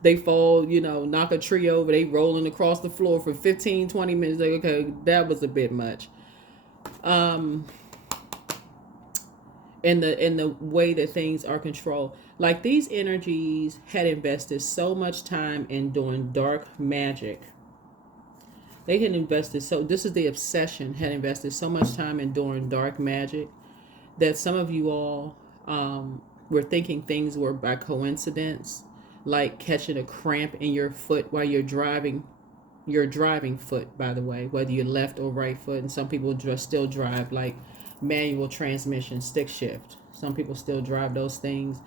They fall, you know, knock a tree over, they rolling across the floor for 15, 20 minutes. Like, okay, that was a bit much. In the way that things are controlled. Like, these energies had invested so much time in doing dark magic. They had invested, so this is the obsession, had invested so much time in doing dark magic that some of you all were thinking things were by coincidence, like catching a cramp in your foot while you're driving. Your driving foot, by the way, whether you're left or right foot, and some people just still drive like manual transmission, stick shift. Some people still drive those things.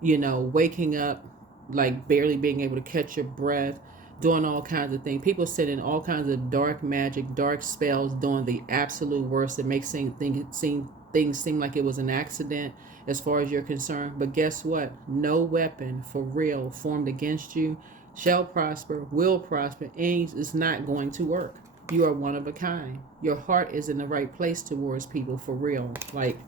You know, waking up, like barely being able to catch your breath, doing all kinds of things. People sitting all kinds of dark magic, dark spells, doing the absolute worst that makes things seem like it was an accident as far as you're concerned. But guess what? No weapon for real formed against you shall prosper, will prosper, and is not going to work. You are one of a kind. Your heart is in the right place towards people for real. Like,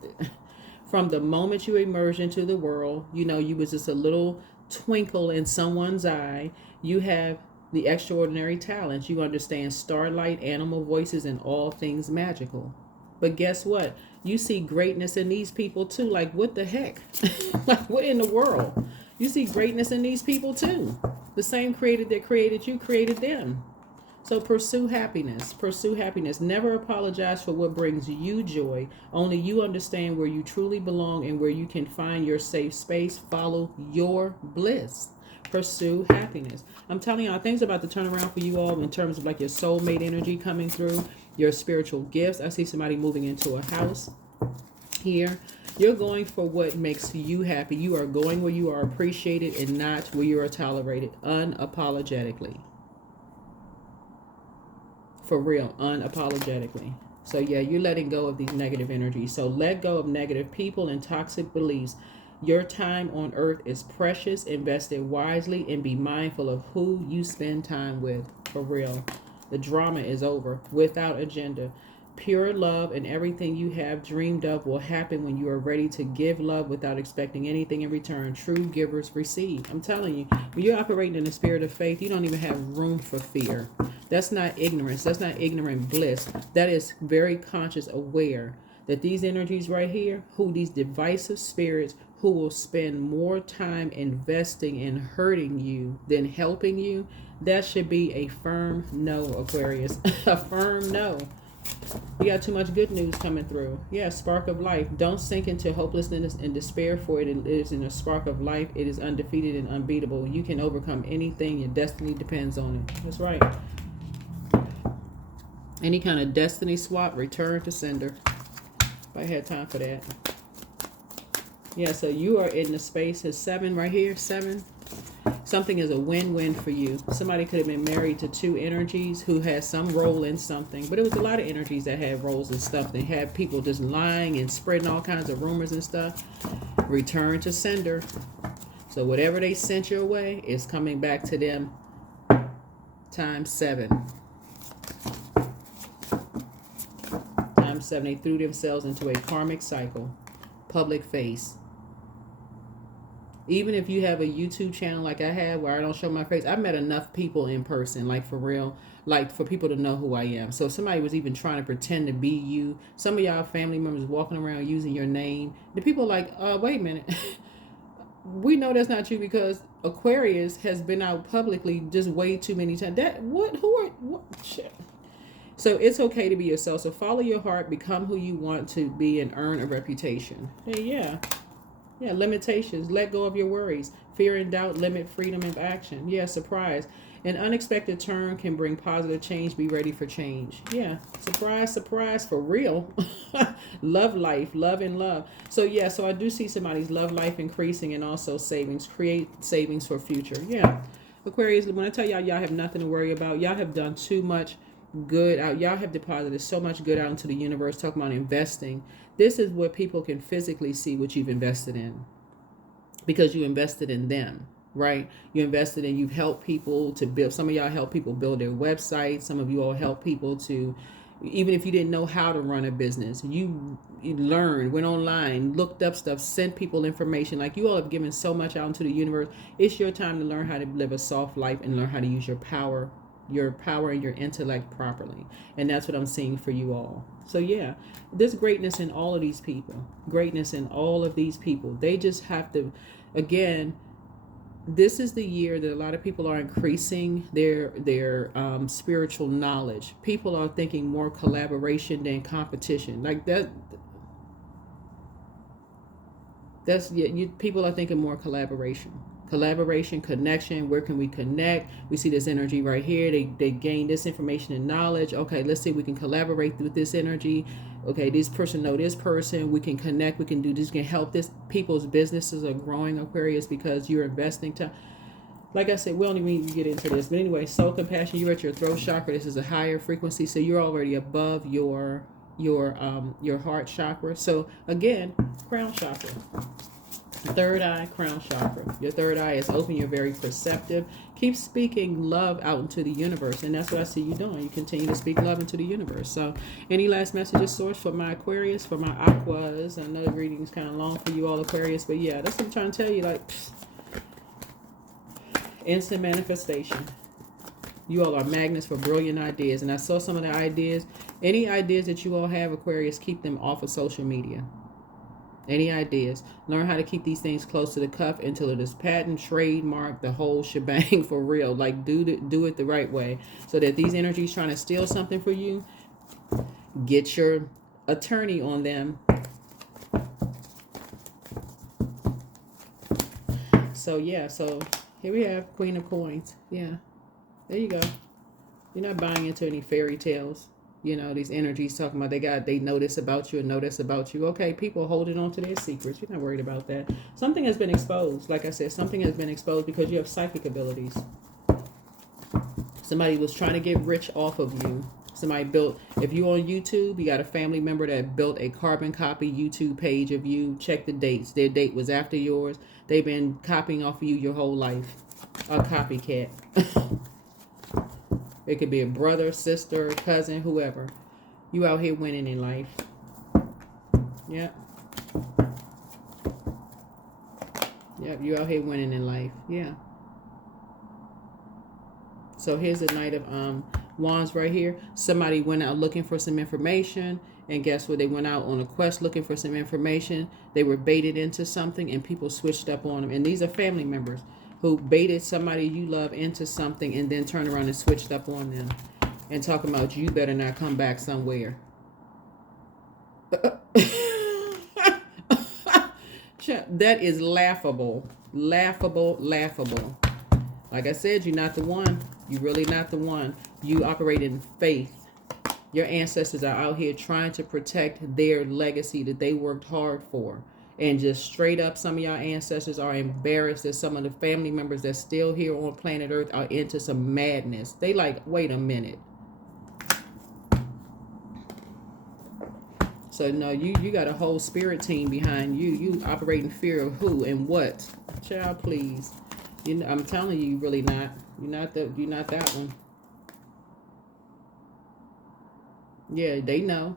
from the moment you emerged into the world, you know, you was just a little twinkle in someone's eye. You have the extraordinary talents. You understand starlight, animal voices, and all things magical. But guess what? You see greatness in these people too. Like, what the heck? Like, what in the world? You see greatness in these people too. The same creator that created you created them. So pursue happiness. Pursue happiness. Never apologize for what brings you joy. Only you understand where you truly belong and where you can find your safe space. Follow your bliss. Pursue happiness. I'm telling y'all, things about to turn around for you all in terms of like your soulmate energy coming through, your spiritual gifts. I see somebody moving into a house here. You're going for what makes you happy. You are going where you are appreciated and not where you are tolerated, unapologetically. For real, unapologetically. So yeah, you're letting go of these negative energies. So let go of negative people and toxic beliefs. Your time on earth is precious. Invest it wisely and be mindful of who you spend time with. For real. The drama is over. Without agenda. Pure love and everything you have dreamed of will happen when you are ready to give love without expecting anything in return. True givers receive. I'm telling you, when you're operating in the spirit of faith, you don't even have room for fear. That's not ignorance. That's not ignorant bliss. That is very conscious, aware that these energies right here, who these divisive spirits who will spend more time investing in hurting you than helping you, that should be a firm no, Aquarius. A firm no. You got too much good news coming through. Yeah, spark of life. Don't sink into hopelessness and despair, for it is in a spark of life. It is undefeated and unbeatable. You can overcome anything. Your destiny depends on it. That's right. Any kind of destiny swap, return to sender. If I had time for that. Yeah, so you are in the space of 7 right here. 7. Something is a win-win for you. Somebody could have been married to 2 energies who had some role in something. But it was a lot of energies that had roles and stuff. They had people just lying and spreading all kinds of rumors and stuff. Return to sender. So whatever they sent your way is coming back to them times 7. Times 7. They threw themselves into a karmic cycle. Public face. Even if you have a YouTube channel like I have where I don't show my face, I've met enough people in person, like for real, like for people to know who I am. So if somebody was even trying to pretend to be you, some of y'all family members walking around using your name, the people are like, wait a minute. We know that's not you because Aquarius has been out publicly just way too many times. Shit. So it's okay to be yourself. So follow your heart, become who you want to be, and earn a reputation. Hey, yeah. Yeah, limitations. Let go of your worries. Fear and doubt limit freedom of action. Yeah, surprise. An unexpected turn can bring positive change. Be ready for change. Yeah, surprise, surprise, for real. Love life, love and love. So yeah, so I do see somebody's love life increasing and also savings. Create savings for future. Yeah. Aquarius, when I tell y'all, y'all have nothing to worry about. Y'all have done too much good out. Y'all have deposited so much good out into the universe. Talking about investing. This is what people can physically see what you've invested in, because you invested in them, right? You invested in, you've helped people to build. Some of y'all help people build their websites. Some of you all help people to, even if you didn't know how to run a business, you learned, went online, looked up stuff, sent people information. Like, you all have given so much out into the universe. It's your time to learn how to live a soft life and learn how to use your power and your intellect properly. And that's what I'm seeing for you all. So yeah, there's greatness in all of these people. Greatness in all of these people. They just have to, again, this is the year that a lot of people are increasing their spiritual knowledge. People are thinking more collaboration than competition. Like that. That's, yeah, people are thinking more collaboration, connection. Where can we connect? We see this energy right here. They gain this information and knowledge. Okay, let's see if we can collaborate with this energy. Okay, this person know this person. We can connect. We can do this. We can help this. People's businesses are growing, Aquarius, because you're investing time. Like I said, we don't even need to get into this. But anyway, soul compassion, you're at your throat chakra. This is a higher frequency. So you're already above your heart chakra. So again, crown chakra. Third eye, crown chakra. Your third eye is open. You're very perceptive. Keep speaking love out into the universe. And that's what I see you doing. You continue to speak love into the universe. So any last messages, source, for my Aquarius, for my Aquas? I know the reading is kind of long for you all, Aquarius. But yeah, that's what I'm trying to tell you. Like, instant manifestation. You all are magnets for brilliant ideas. And I saw some of the ideas. Any ideas that you all have, Aquarius, keep them off of social media. Any ideas? Learn how to keep these things close to the cuff until it is patent, trademark, the whole shebang, for real. Like, do it the right way, so that these energies trying to steal something for you, get your attorney on them. So yeah, so here we have Queen of Coins. Yeah, there you go. You're not buying into any fairy tales. You know, these energies talking about they know this about you and know this about you. Okay, people holding on to their secrets. You're not worried about that. Something has been exposed. Like I said, something has been exposed because you have psychic abilities. Somebody was trying to get rich off of you. Somebody built, if you're on YouTube, you got a family member that built a carbon copy YouTube page of you. Check the dates. Their date was after yours. They've been copying off of you your whole life. A copycat. It could be a brother, sister, cousin, whoever. You out here winning in life. Yep. Yep, you out here winning in life. Yeah. So here's the Knight of Wands right here. Somebody went out looking for some information. And guess what? They went out on a quest looking for some information. They were baited into something and people switched up on them. And these are family members who baited somebody you love into something and then turned around and switched up on them and talking about you better not come back somewhere. That is laughable. Laughable, laughable. Like I said, you're not the one. You're really not the one. You operate in faith. Your ancestors are out here trying to protect their legacy that they worked hard for. And just straight up, some of y'all ancestors are embarrassed that some of the family members that's still here on planet Earth are into some madness. They like, wait a minute. So no, you got a whole spirit team behind you. You operate in fear of who and what. Child, please. You know, I'm telling you, really not. You're not that one. Yeah, they know.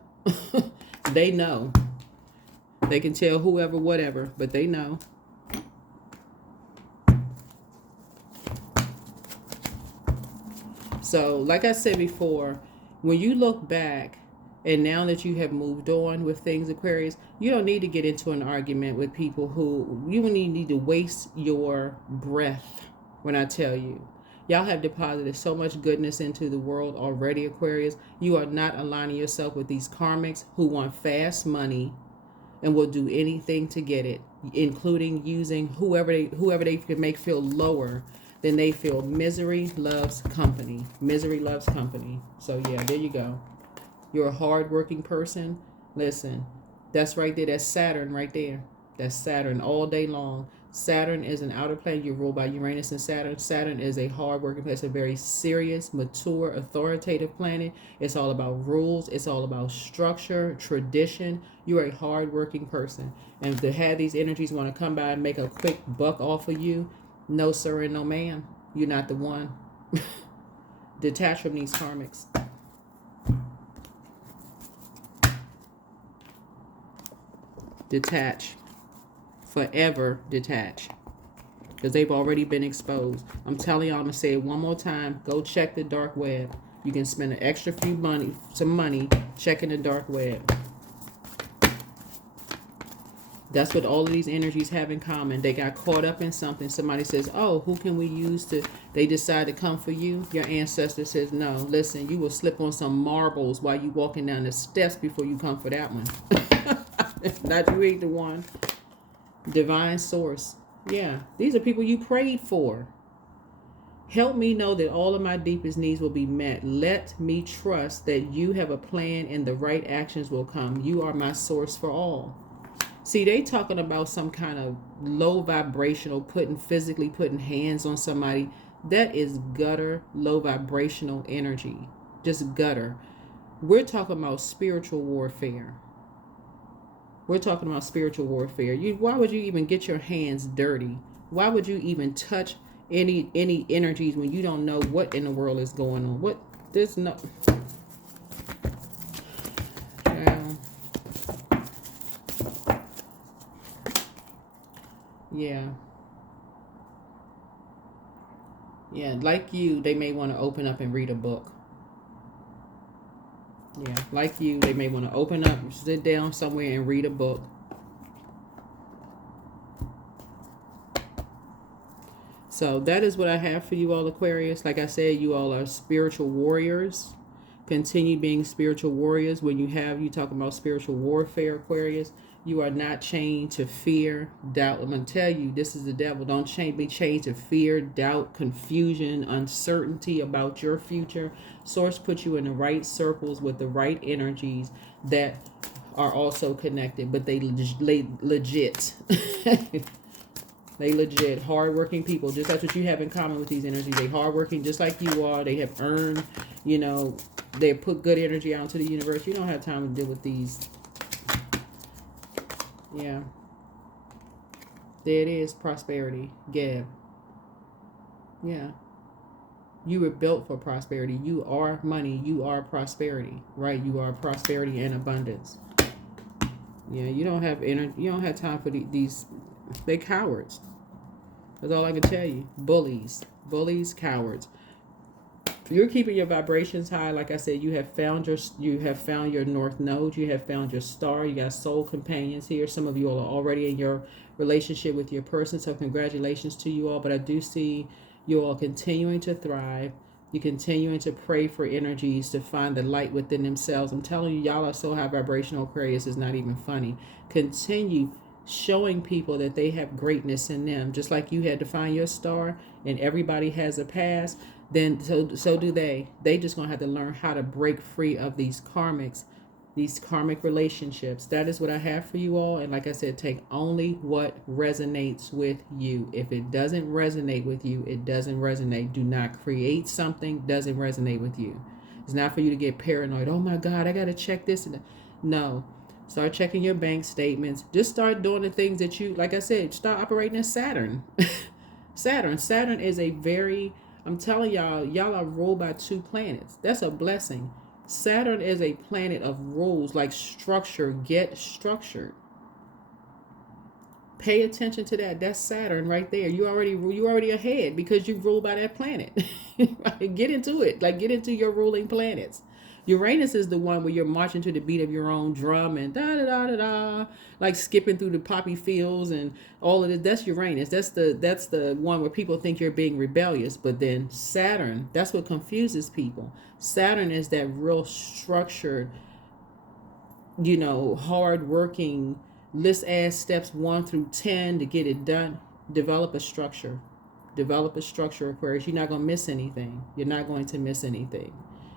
They know. They can tell whoever, whatever, but they know. So, like I said before, when you look back, and now that you have moved on with things, Aquarius, you don't need to get into an argument with people who, you don't need to waste your breath when I tell you. Y'all have deposited so much goodness into the world already, Aquarius. You are not aligning yourself with these karmics who want fast money and will do anything to get it, including using whoever they can make feel lower than they feel. Misery loves company. Misery loves company. So yeah, there you go. You're a hard-working person. Listen, that's right there. That's Saturn right there. That's Saturn all day long. Saturn is an outer planet. You're ruled by Uranus and Saturn. Saturn is a hard-working planet. It's a very serious, mature, authoritative planet. It's all about rules. It's all about structure, tradition. You're a hard-working person. And to have these energies want to come by and make a quick buck off of you, no sir and no ma'am. You're not the one. Detach from these karmics. Detach. Forever detach, because they've already been exposed. I'm telling y'all, I'm gonna say it one more time. Go check the dark web. You can spend an extra some money checking the dark web. That's what all of these energies have in common. They got caught up in something. Somebody says, oh, who can we use to, they decide to come for you. Your ancestor says, no, listen, you will slip on some marbles while you walking down the steps before you come for that one. Not you ain't the one. Divine source. Yeah, these are people you prayed for. Help me know that all of my deepest needs will be met. Let me trust that you have a plan and the right actions will come. You are my source for all. See, they talking about some kind of low vibrational, physically putting hands on somebody. That is gutter, low vibrational energy. Just gutter. We're talking about spiritual warfare. We're talking about spiritual warfare. Why would you even get your hands dirty? Why would you even touch any energies when you don't know what in the world is going on? What? There's no. Yeah. Yeah. Like you, they may want to open up and read a book. Yeah, like you, they may want to open up, sit down somewhere and read a book. So that is what I have for you all, Aquarius. Like I said, you all are spiritual warriors. Continue being spiritual warriors. When you talk about spiritual warfare, Aquarius, you are not chained to fear, doubt. I'm going to tell you, this is the devil. Don't be chained to fear, doubt, confusion, uncertainty about your future. Source puts you in the right circles with the right energies that are also connected, but they legit. They legit hardworking people. Just that's what you have in common with these energies. They hardworking just like you are. They have earned, they put good energy out into the universe. You don't have time to deal with these. Yeah. There it is, prosperity. Gab. Yeah. You were built for prosperity. You are money. You are prosperity. Right? You are prosperity and abundance. Yeah, you don't have you don't have time for these. They cowards. That's all I can tell you. Bullies, cowards. You're keeping your vibrations high. Like I said, you have found your north node. You have found your star. You got soul companions here. Some of you all are already in your relationship with your person. So congratulations to you all. But I do see you all continuing to thrive. You're continuing to pray for energies to find the light within themselves. I'm telling you, y'all are so high vibrational, Aquarius. It's not even funny. Continue showing people that they have greatness in them. Just like you had to find your star and everybody has a past, then so do they. They just going to have to learn how to break free of these karmics, these karmic relationships. That is what I have for you all. And like I said, take only what resonates with you. If it doesn't resonate with you, it doesn't resonate. Do not create something doesn't resonate with you. It's not for you to get paranoid. Oh my God, I got to check this. No. Start checking your bank statements. Just start doing the things that you, like I said, start operating as Saturn. Saturn is a very, I'm telling y'all are ruled by two planets. That's a blessing. Saturn is a planet of rules, like structure. Get structured. Pay attention to that. That's Saturn right there. You already ahead because you ruled by that planet. Get into it. Like get into your ruling planets. Uranus is the one where you're marching to the beat of your own drum and da da da da da, like skipping through the poppy fields and all of this. That's Uranus. That's the one where people think you're being rebellious. But then Saturn, that's what confuses people. Saturn is that real structured, hard working. List add steps 1 through 10 to get it done. Develop a structure, Aquarius. You're not going to miss anything. You're not going to miss anything.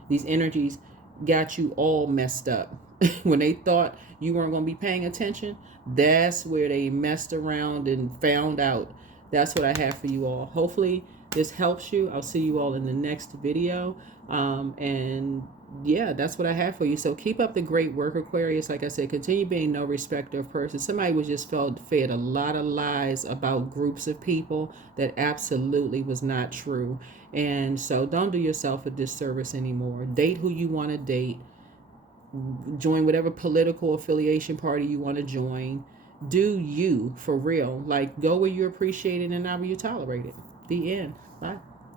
These energies got you all messed up. when they thought you weren't going to be paying attention, that's where they messed around and found out. That's what I have for you all. Hopefully this helps you. I'll see you all in the next video. And yeah, that's what I have for you. So keep up the great work, Aquarius. Like I said, continue being no respecter of person. Somebody was just fed a lot of lies about groups of people that absolutely was not true. And so don't do yourself a disservice anymore. Date who you want to date. Join whatever political affiliation party you want to join. Do you for real. Like, go where you're appreciated and not where you're tolerated. The end. Bye.